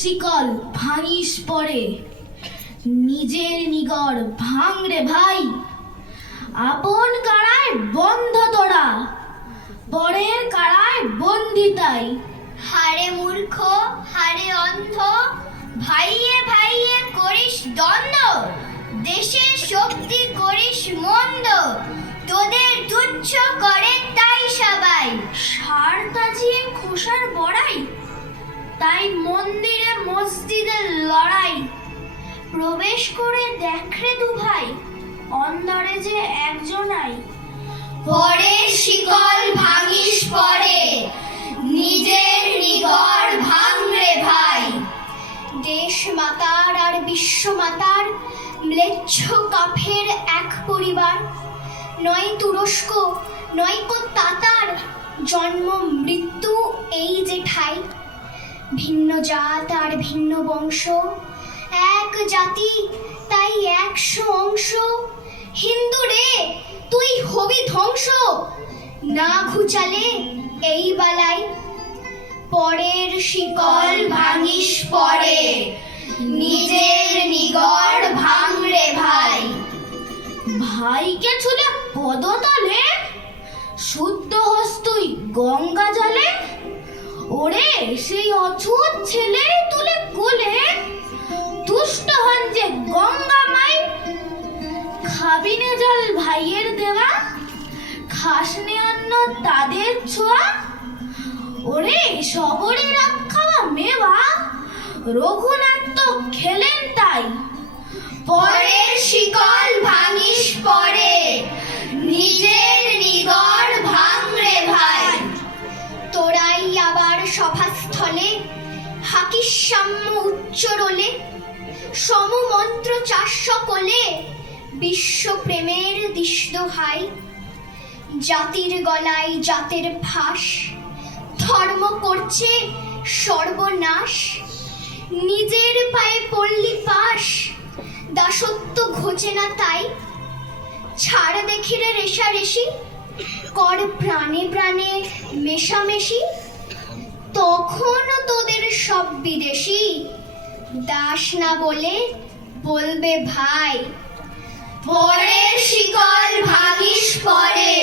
শিকল ভাঙিস পরে, নিজের নিগড় ভাঙ রে ভাই। আপন কারায় বন্ধ তোরা, পরের কারায় বন্দি তাই। হারে মূর্খ, হারে অন্ধ, ভাইয়ে ভাইয়ে করিস দ্বন্দ্ব, দেশের শক্তি করিস মন্দ, তোদের তুচ্ছ করে তাই সবাই। সার তাজিয়ে খোসার বড়াই, তাই মন্দিরে মসজিদে লড়াই। প্রবেশ করে দেখ রে দু ভাই, অন্দরে যে একজনাই। পরের শিকল ভাঙিস পরে, নিজের নিগড় ভাঙ রে ভাই। দেশ মাতার আর বিশ্ব মাতার ম্লেচ্ছ কাফের এক পরিবার, নয় তুরস্ক নয়কো তাতার, জন্ম মৃত্যু এই যে ঠাই। ভিন্ন জাত আর ভিন্ন বংশ, এক জাতি তাই 100 অংশ। হিন্দু রে তুই হবি ধ্বংস, না ঘুচালে এই বালাই। পরের শিকল ভাঙিস পরে, নিজের নিগড় ভাঙ রে ভাই। ভাইকে ছুলে পদতলে, শুদ্ধ হস তুই গঙ্গা জলে। ওরে সেই অছুত ছেলে তুলে কোলে, তুষ্ট হন যে গঙ্গা মাই। খাবিনে জল ভাইয়ের দেওয়া, খাসনে অন্ন তাদের ছোঁয়া। ওরে সবরে রক্ষা মেওয়া, রঘুনাথ তো খেলেন তাই। পরের শিকল ভাঙিস পরে, নিজের নিগড় ভাঙ রে ভাই। তোরাই আবার সভাস্থলে হাকিস সাম্য উচ্চরলে, সমমন্ত্র চাষ কোলে, বিশ্বপ্রেমের দিশদোহাই। জাতির গলায় জাতের ফাঁস, ধর্ম করছে সর্বনাশ। নিজের পায়ে পড়লি পাশ, দাসত্ব ঘোচে না তাই। ছাড় দেখি রে রেশারেশি, কর প্রাণে প্রাণে মেশামেশি। তখন তোদের সব বিদেশি, দাস না বলে বলবে ভাই। পরের শিকল ভাঙিস পরে,